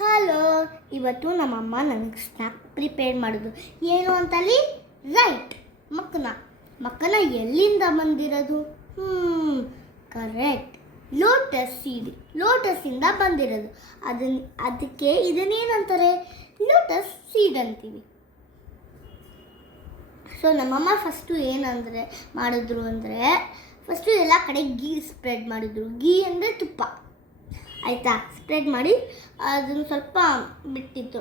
Hello, ಇವತ್ತು ನಮ್ಮಮ್ಮ ನನಗೆ ಸ್ನ್ಯಾಕ್ ಪ್ರಿಪೇರ್ ಮಾಡೋದು ಏನು ಅಂತಲ್ಲಿ ರೈಟ್ ಮಕ್ಕನ ಎಲ್ಲಿಂದ ಬಂದಿರೋದು? ಕರೆಕ್ಟ್, ಲೋಟಸ್ಸಿಂದ ಬಂದಿರೋದು. ಅದಕ್ಕೆ ಇದನ್ನೇನಂತಾರೆ? ಲೋಟಸ್ ಸೀಡ್ ಅಂತೀವಿ. ಸೊ ನಮ್ಮಮ್ಮ ಫಸ್ಟು ಮಾಡಿದ್ರು ಅಂದರೆ ಫಸ್ಟು ಎಲ್ಲ ಕಡೆ ಗೀ ಸ್ಪ್ರೆಡ್ ಮಾಡಿದ್ರು. ಗೀ ಅಂದರೆ ತುಪ್ಪ, ಆಯಿತಾ? ಸ್ಪ್ರೆಡ್ ಮಾಡಿ ಅದನ್ನು ಸ್ವಲ್ಪ ಬಿಟ್ಟಿತ್ತು,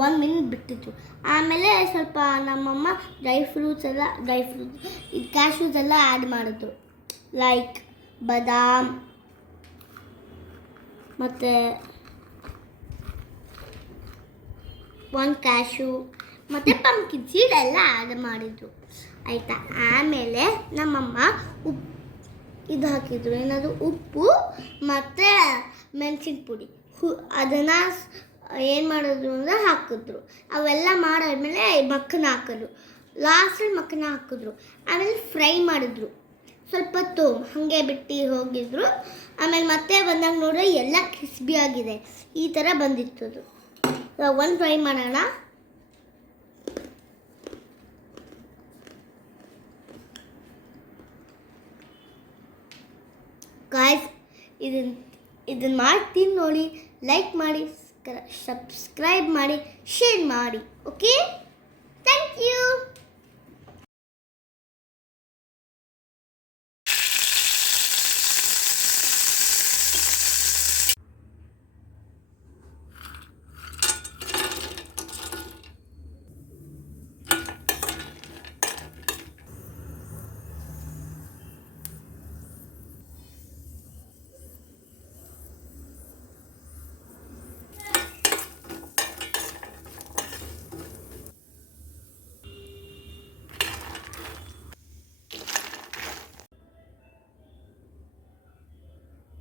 1 ಮಿನಿಟ್ ಬಿಟ್ಟಿತ್ತು. ಆಮೇಲೆ ಸ್ವಲ್ಪ ನಮ್ಮಮ್ಮ ಡ್ರೈ ಫ್ರೂಟ್ಸ್ ಇದು ಕ್ಯಾಶ್ಯೂಸ್ ಎಲ್ಲ ಆ್ಯಡ್ ಮಾಡಿದ್ರು. ಲೈಕ್ ಬಾದಾಮ್ ಮತ್ತು 1 ಕ್ಯಾಶ್ಯೂ ಮತ್ತು ಪಂಪ್ಕಿನ್ ಸೀಡ್ ಎಲ್ಲ ಆ್ಯಡ್ ಮಾಡಿದ್ರು, ಆಯಿತಾ? ಆಮೇಲೆ ನಮ್ಮಮ್ಮ ಇದು ಹಾಕಿದ್ರು, ಏನದು? ಉಪ್ಪು ಮತ್ತು ಮೆಣಸಿನ ಪುಡಿ. ಅದನ್ನು ಏನು ಮಾಡಿದ್ರು ಅಂದರೆ ಹಾಕಿದ್ರು. ಅವೆಲ್ಲ ಮಾಡಾದ್ಮೇಲೆ ಮಕ್ಕನ ಹಾಕಿದ್ರು. ಲಾಸ್ಟಲ್ಲಿ ಮಕ್ಕನ ಹಾಕಿದ್ರು. ಆಮೇಲೆ ಫ್ರೈ ಮಾಡಿದ್ರು ಸ್ವಲ್ಪ ಹೊತ್ತು, ಹಾಗೆ ಬಿಟ್ಟು ಹೋಗಿದ್ರು. ಆಮೇಲೆ ಮತ್ತೆ ಬಂದಾಗ ನೋಡ್ರೆ ಎಲ್ಲ ಕ್ರಿಸ್ಪಿಯಾಗಿದೆ. ಈ ಥರ ಬಂದಿತ್ತು ಅದು. ಒಂದು ಫ್ರೈ ಮಾಡೋಣ. ಗಾಯ್ಸ್, ಇದನ್ನು ಮಾಡ್ತೀನಿ ನೋಡಿ. ಲೈಕ್ ಮಾಡಿ, ಸಬ್ಸ್ಕ್ರೈಬ್ ಮಾಡಿ, ಶೇರ್ ಮಾಡಿ. Okay, thank you.